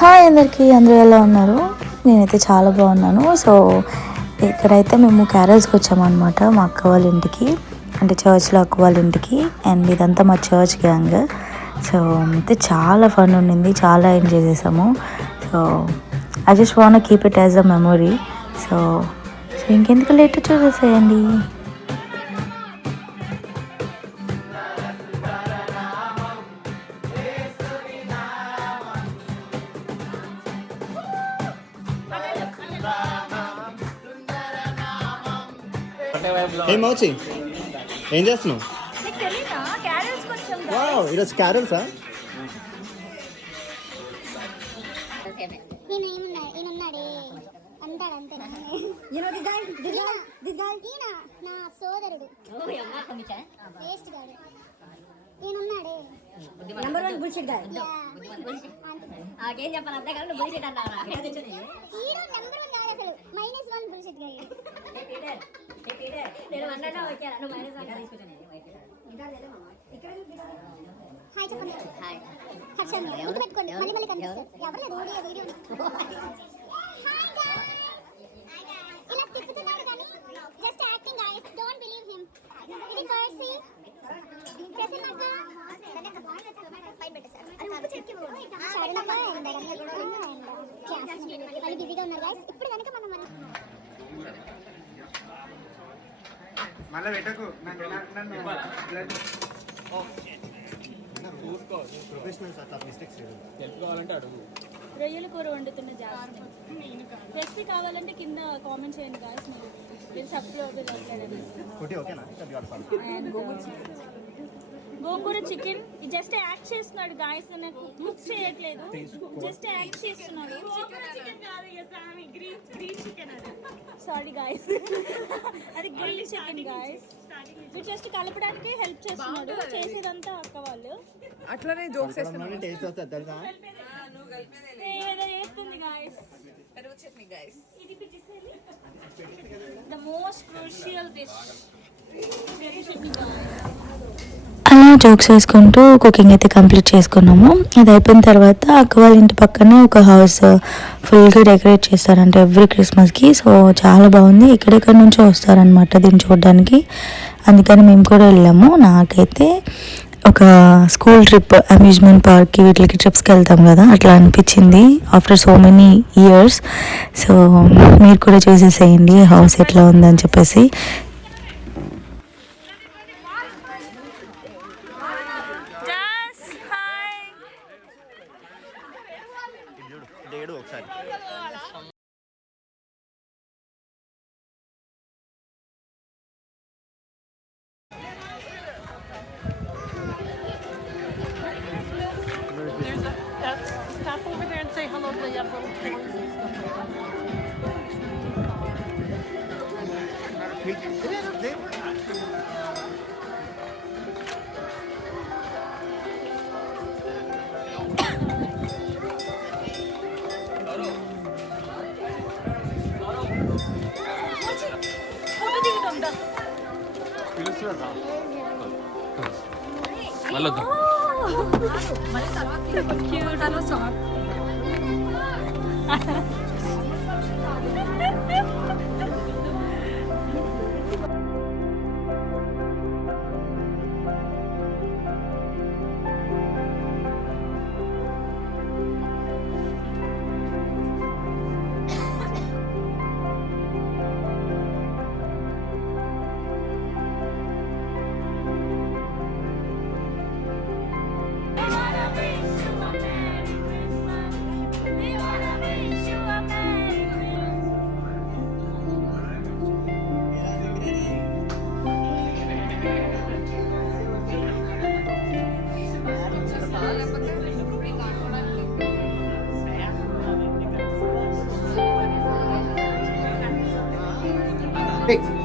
Hi అందరికీ, అందరూ ఎలా ఉన్నారు? నేనైతే చాలా బాగున్నాను. సో ఇక్కడైతే మేము క్యారల్స్కి వచ్చామన్నమాట, మా అక్క వాళ్ళ ఇంటికి, అంటే చర్చ్లో అక్క వాళ్ళ ఇంటికి. అండ్ ఇదంతా మా చర్చ్ గ్యాంగ్. సో అయితే చాలా ఫన్ ఉండింది, చాలా ఎంజాయ్ చేసాము. So I just want keep it as a memory. So ఇంకెందుకు లేట్ చూసేసేయండి. ఏం మౌచి ఏం చేస్తున్నావు? ఈరోజు క్యారల్సా? నా సోదరుడు నెంబర్ 1 బుల్షిట్ గాయ్. ఆకేం చెప్పాలి అంతే కదా, బుల్షిట్ అన్నారా? హీరో నెంబర్ 1 కాదు అసలు, -1 బుల్షిట్ గాయ్. నేను అన్నడా వచ్చాను, నువ్వు -1 తీసుకొచ్చాను. హాయ్ చెప్పండి. హాయ్ హర్షం, ఇది పెట్టుకోండి, మళ్ళీ మళ్ళీ కనిపిస్తారు. ఎవరు లేదు వీడియో వీడియో. హాయ్ గైస్, ఇలా తిప్పుతున్నాడు కానీ just acting guys, don't believe him. ఇది పర్సీ ప్రసన్నక్క దనక బాయ్ వచ్చారు, ఫైన్ పెట్టేశారు. అరే ఉప్పు చెక్కి షాడనక్క వాళ్ళు బిజీగా ఉన్నారు గైస్. ఇప్పుడు కనుక మనం మళ్ళీ పెట్టకు నన్ను ప్రొఫెషనల్ సార్, మిస్టేక్స్ హెల్ప్ కావాలంటే అడుగు. రొయ్యల కూర వండుతున్న జాగ్రత్త. రెసిపీ కావాలంటే కింద కామెంట్ చేయండి గాయస్. మీరు సబ్స్క్రైబ్ గోంగూర చికెన్ జస్ట్ యాడ్ చేస్తున్నాడు గాయస్, నాకు కుక్ చేయట్లేదు, జస్ట్ యాడ్ చేస్తున్నాడు. సారీ గాయస్, అది గ్రిల్ చికెన్ గాయస్. జస్ట్ కలపడానికి హెల్ప్ చేస్తున్నాడు, చేసేదంతా అక్క వాళ్ళు. అట్లనే జోక్స్ చేస్తున్నారు. The most crucial dish. అలా జోక్స్ వేసుకుంటూ కుకింగ్ అయితే కంప్లీట్ చేసుకున్నాము. అది అయిపోయిన తర్వాత అక్క వాళ్ళ ఇంటి పక్కనే ఒక హౌస్ ఫుల్గా డెకరేట్ చేస్తారంటే ఎవ్రీ క్రిస్మస్కి. సో చాలా బాగుంది, ఎక్కడెక్కడి నుంచో వస్తారనమాట దీన్ని చూడడానికి. అందుకని మేము కూడా వెళ్ళాము. నాకైతే ఒక స్కూల్ ట్రిప్, అమ్యూజ్మెంట్ పార్క్కి వీటికి ట్రిప్స్కి వెళ్తాం కదా, అట్లా అనిపించింది after so many years. So మీరు కూడా చూసేసేయండి హౌస్ ఎట్లా ఉందని చెప్పేసి. ఒకసారి Stop over there and say hello to the young cute and soft. Hey.